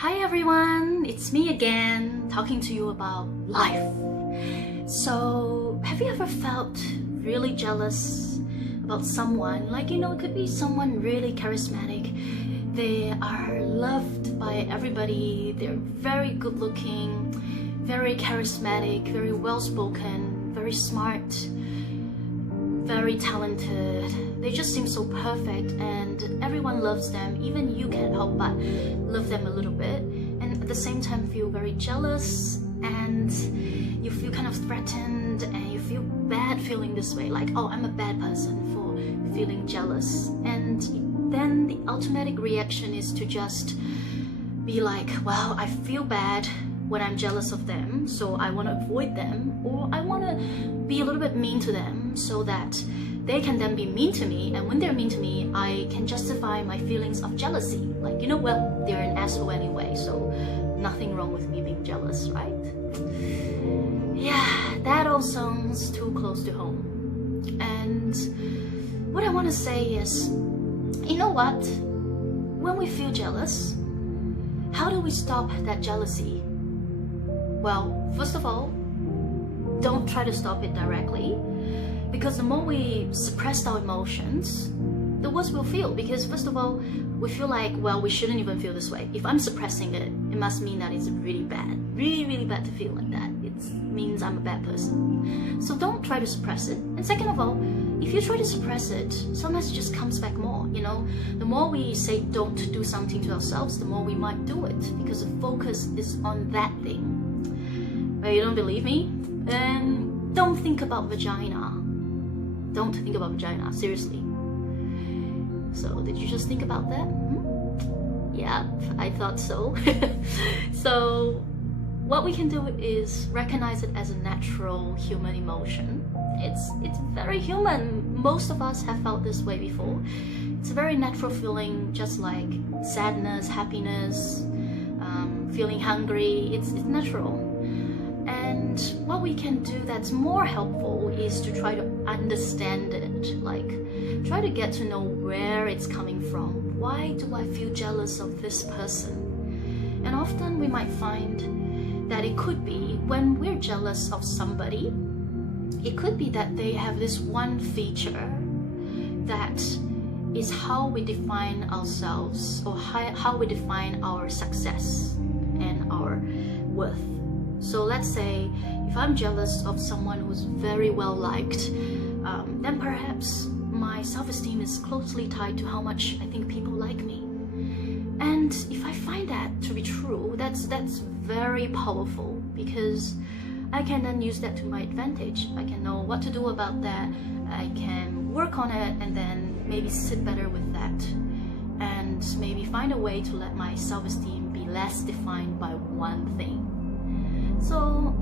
Hi everyone, it's me again, talking to you about life. So, have you ever felt really jealous about someone? Like, it could be someone really charismatic. They are loved by everybody, they're very good looking, very charismatic, very well spoken, very smart, very talented. They just seem so perfect and everyone loves them. Even you can't help but love them a little bit, and at the same time feel very jealous, and you feel kind of threatened and you feel bad feeling this way, like, oh, I'm a bad person for feeling jealous. And then the automatic reaction is to just be like, well, I feel bad when I'm jealous of them, so I want to avoid them, or I want to be a little bit mean to them so that they can then be mean to me, and when they're mean to me, I can justify my feelings of jealousy. Like, well, they're an asshole anyway, so nothing wrong with me being jealous, right? Yeah, that all sounds too close to home. And what I want to say is, you know what? When we feel jealous, how do we stop that jealousy? Well, first of all, don't try to stop it directly, because the more we suppress our emotions, the worse we'll feel. Because first of all, we feel like, well, we shouldn't even feel this way. If I'm suppressing it, it must mean that it's really bad, really bad to feel like that. It means I'm a bad person. So don't try to suppress it. And second of all, if you try to suppress it, sometimes it just comes back more. The more we say don't do something to ourselves, the more we might do it, because the focus is on that thing. Well, you don't believe me? Then don't think about vagina. Don't think about vagina, seriously. So, did you just think about that? Yeah, I thought so. So, what we can do is recognize it as a natural human emotion. It's very human. Most of us have felt this way before. It's a very natural feeling, just like sadness, happiness, feeling hungry. It's natural. And what we can do that's more helpful is to try to understand it, like try to get to know where it's coming from. Why do I feel jealous of this person? And often we might find that it could be when we're jealous of somebody, it could be that they have this one feature that is how we define ourselves, or how we define our success and our worth. So let's say if I'm jealous of someone who's very well liked, then perhaps my self-esteem is closely tied to how much I think people like me. And if I find that to be true, that's very powerful, because I can then use that to my advantage. I can know what to do about that. I can work on it and then maybe sit better with that, and maybe find a way to let my self-esteem be less defined by one thing. So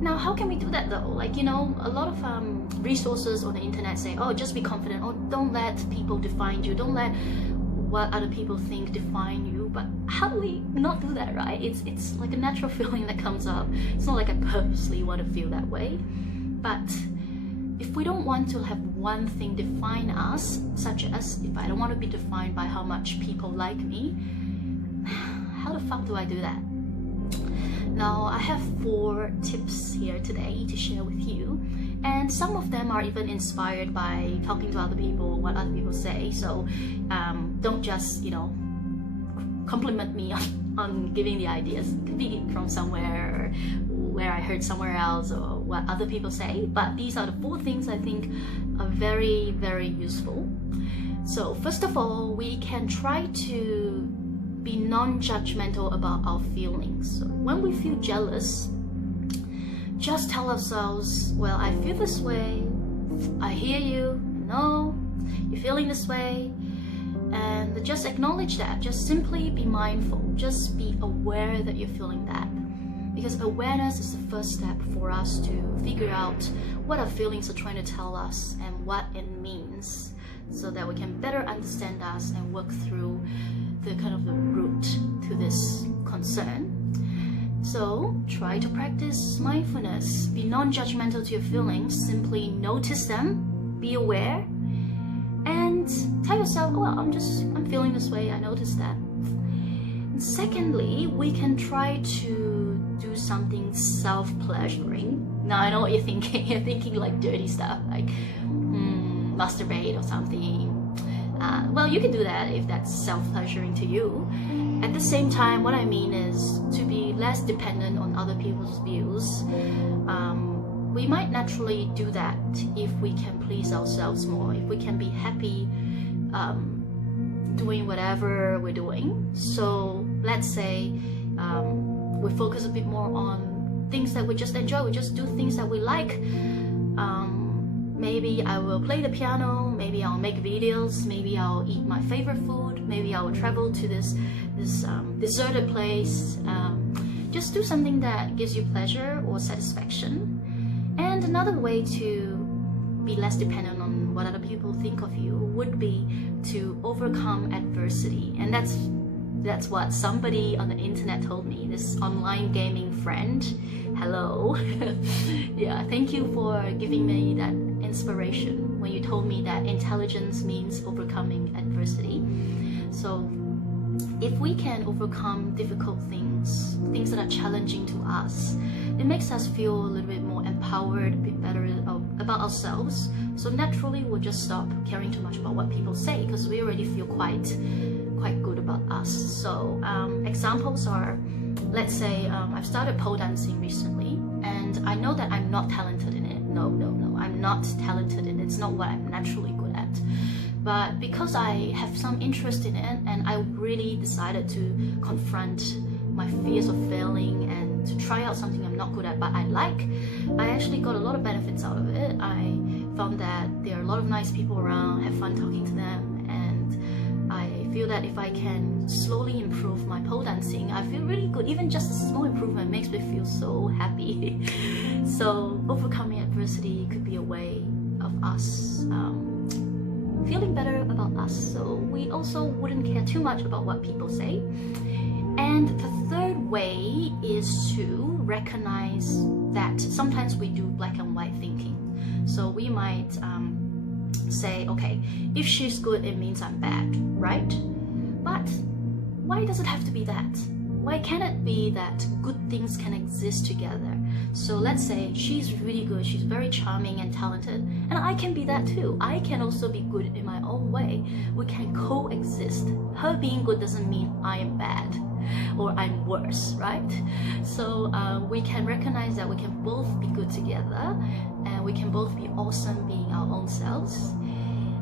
now how can we do that though? Like, a lot of resources on the internet say, oh, just be confident, or don't let people define you, don't let what other people think define you. But how do we not do that, right? It's like a natural feeling that comes up. It's not like I purposely want to feel that way. But if we don't want to have one thing define us, such as if I don't want to be defined by how much people like me, how the fuck do I do that? Now, I have 4 tips here today to share with you, and some of them are even inspired by talking to other people, what other people say. So don't just, compliment me on giving the ideas. It could be from somewhere, where I heard somewhere else, or what other people say. But these are the 4 things I think are very, very useful. So first of all, we can try to be non-judgmental about our feelings. So when we feel jealous, just tell ourselves, well, I feel this way, I hear you, I know you're feeling this way, and just acknowledge that. Just simply be mindful, just be aware that you're feeling that, because awareness is the first step for us to figure out what our feelings are trying to tell us and what it means, so that we can better understand us and work through the kind of the root to this concern. So try to practice mindfulness. Be non-judgmental to your feelings. Simply notice them, be aware, and tell yourself, oh, I'm feeling this way, I noticed that. Secondly, we can try to do something self-pleasuring. Now I know what you're thinking. You're thinking like dirty stuff, like masturbate or something. Well, you can do that if that's self-pleasuring to you. At the same time, what I mean is to be less dependent on other people's views. We might naturally do that if we can please ourselves more, if we can be happy doing whatever we're doing. So let's say we focus a bit more on things that we just enjoy. We just do things that we like. Maybe I will play the piano, maybe I'll make videos, maybe I'll eat my favorite food, maybe I will travel to this deserted place. Just do something that gives you pleasure or satisfaction. And another way to be less dependent on what other people think of you would be to overcome adversity. And that's what somebody on the internet told me, this online gaming friend. Hello. Yeah, thank you for giving me that inspiration when you told me that intelligence means overcoming adversity. So if we can overcome difficult things that are challenging to us, it makes us feel a little bit more empowered, a bit better about ourselves. So naturally we'll just stop caring too much about what people say, because we already feel quite good about us. So examples are, let's say I've started pole dancing recently, and I know that I'm not talented in it. No, I'm not talented in it. It's not what I'm naturally good at. But because I have some interest in it, and I really decided to confront my fears of failing and to try out something I'm not good at but I like, I actually got a lot of benefits out of it. I found that there are a lot of nice people around, have fun talking to them, and I feel that if I can slowly improve my pole dancing, I feel really good. Even just a small improvement makes me feel so happy. So overcoming adversity could be a way of us feeling better about us, so we also wouldn't care too much about what people say. And the third way is to recognize that sometimes we do black and white thinking. So we might say, okay, if she's good, it means I'm bad, right? But why does it have to be that? Why can't it be that good things can exist together? So let's say she's really good, she's very charming and talented, and I can be that too. I can also be good in my own way. We can coexist. Her being good doesn't mean I am bad or I'm worse, right? So we can recognize that we can both be good together, and we can both be awesome being our own selves.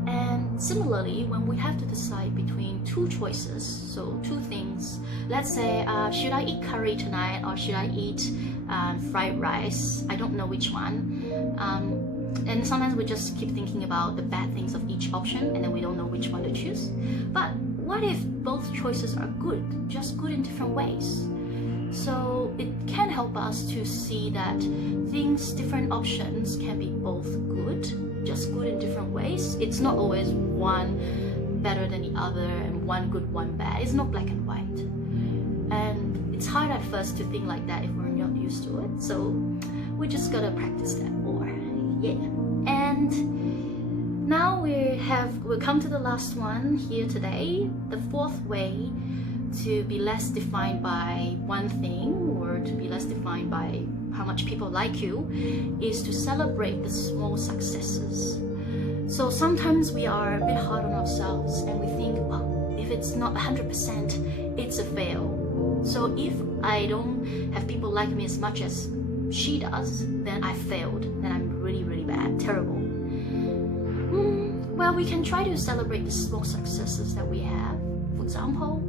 And similarly, when we have to decide between two choices, so two things, let's say, should I eat curry tonight or should I eat fried rice? I don't know which one. And sometimes we just keep thinking about the bad things of each option, and then we don't know which one to choose. But what if both choices are good, just good in different ways? So it can help us to see that different options can be both good, just good in different ways. It's not always one better than the other and one good, one bad. It's not black and white. And it's hard at first to think like that if we're not used to it. So we just gotta practice that more. Yeah. And now we'll come to the last one here today. The fourth way to be less defined by one thing, or to be less defined by how much people like you, is to celebrate the small successes. So sometimes we are a bit hard on ourselves and we think, well, if it's not 100%, it's a fail. So if I don't have people like me as much as she does, then I failed, then I'm really, really bad, terrible. Well, we can try to celebrate the small successes that we have. For example,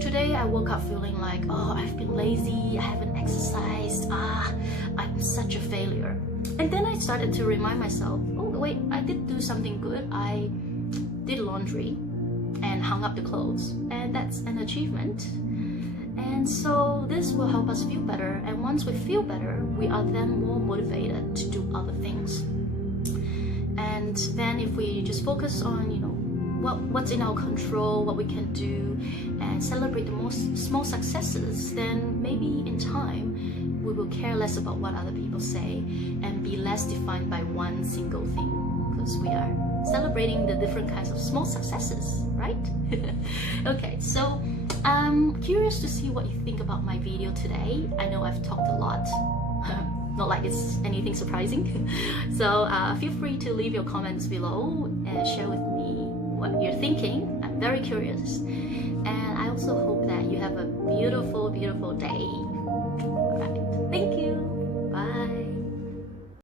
today I woke up feeling like, oh, I've been lazy, I haven't exercised, I'm such a failure. And then I started to remind myself, oh wait, I did do something good. I did laundry and hung up the clothes, and that's an achievement. And so this will help us feel better, and once we feel better, we are then more motivated to do other things. And then if we just focus on, what's in our control, what we can do, and celebrate the most small successes, then maybe in time we will care less about what other people say and be less defined by one single thing, because we are celebrating the different kinds of small successes, right? Okay, so I'm curious to see what you think about my video today. I know I've talked a lot, not like it's anything surprising. So feel free to leave your comments below and share with me what you're thinking. I'm very curious, and I also hope that you have a beautiful, beautiful day. All right.